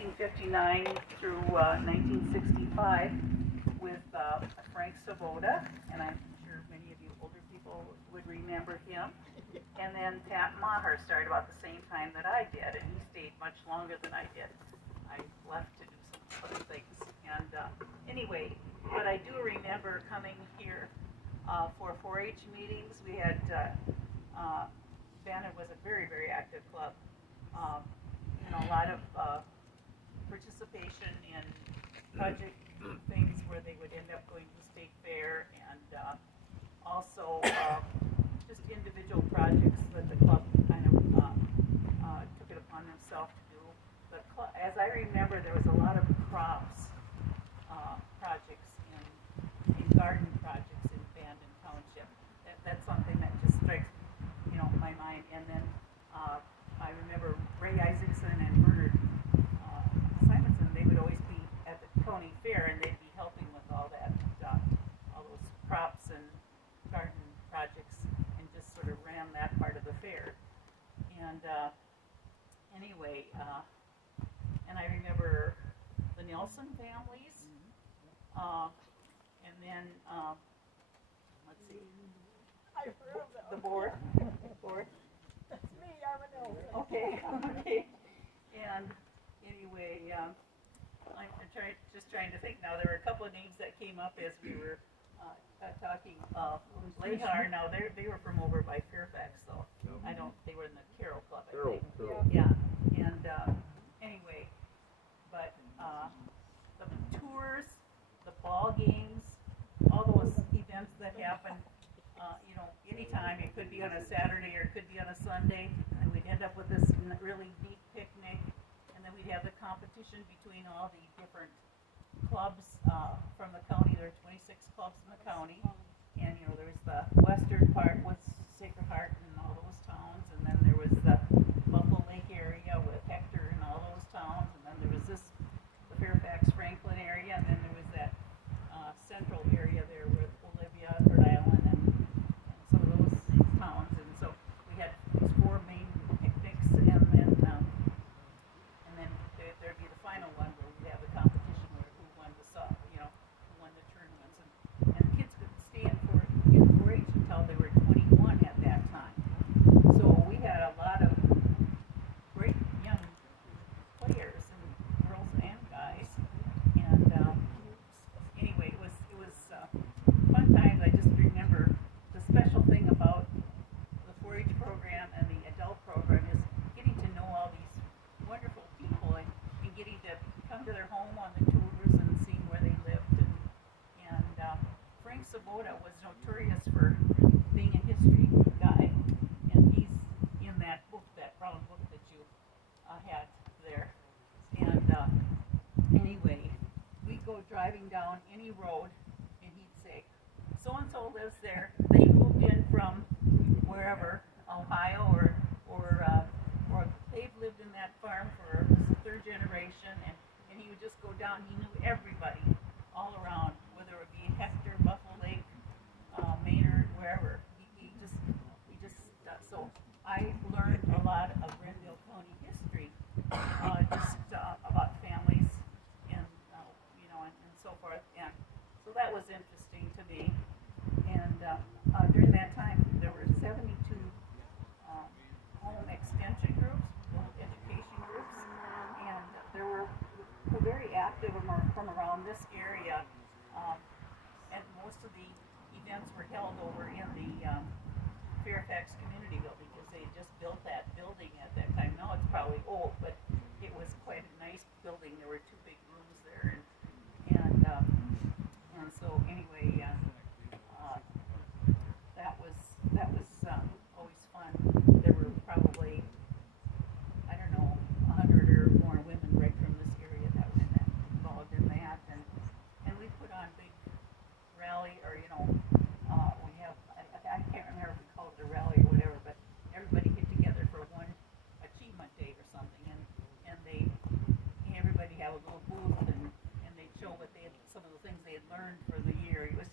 1959 through 1965 with Frank Svoboda, and I'm sure many of you older people would remember him. And then Pat Maher started about the same time that I did, and he stayed much longer than I did. I left to do some other things. And anyway, but I do remember coming here for 4-H meetings. We had, Bandon was a very, very active club. A lot of participation in project things where they would end up going to the state fair, and also just individual projects that the club kind of took it upon themselves to do. The club, as I remember, there was a lot of crops projects in garden projects in Bandon Township. That's something that just strikes my mind. And then I remember Ray Isaacson and Bernard Simonson. They would always be at the county fair, and they'd be helping with all that, all those crops and garden projects, and just sort of ran that part of the fair. And anyway, and I remember the Nelson families, and then let's see, the board. That's me, I'm an elder. Okay. And anyway, I'm just trying to think now. There were a couple of names that came up as we were talking. Lahar, now they were from over by Fairfax, so they were in the Carroll Club, I think. Yeah. And anyway, but the tours, the ball games, all those events that happen, anytime. It could be on a Saturday or it could be on a Sunday, and we'd end up with this really neat picnic, and then we'd have the competition between all the different clubs from the county. There are 26 clubs in the county, and there was the western part with Sacred Heart and all those towns, and then there was the Buffalo Lake area with Hector and all those towns, and then there was the Fairfax Franklin area, and then there was that central area there with Olivia, Rhode Island, and some of those towns. And so we had these 4 main picnics, and then there'd be the final one where we'd have the competition where who won the who won the tournaments, and the kids could stay in 4-H until they were 21 at that time. So we had a lot of great young players, and girls and guys, and anyway, it was fun times. I just remember the special thing about the 4-H program and the adult program is getting to know all these wonderful people, and getting to come to their home on the tours and seeing where they lived. And Frank Svoboda was notorious for being a history guy, and he's in that book, that brown book that you had there. And anyway, we'd go driving down any road, and he'd say, so-and-so lives there. They moved in from wherever, Ohio, or they've lived in that farm for the 3rd generation, and he would just go down. He knew everybody all around, whether it be Hector, Buffalo Lake, Maynard, wherever. He just so I learned a lot of Renville County history, just about families and and so forth, and so that was interesting to me. And during that time, there were 72 home extension groups, home education groups, and there were very active from around this area, and most of the events were held over in the Fairfax Community Building, because they just built that building at that time. Now it's probably old, but it was quite a nice building. There were 2 big rooms there, and so anyway, that was always fun. There were probably, I don't know, 100 or more women right from this area that were involved in that, and we put on big rally, or we have, I can't remember if we called it a rally or whatever, but everybody get together for one achievement day or something, and everybody have a little booth, and they'd show what some of the things they had learned for the year. It was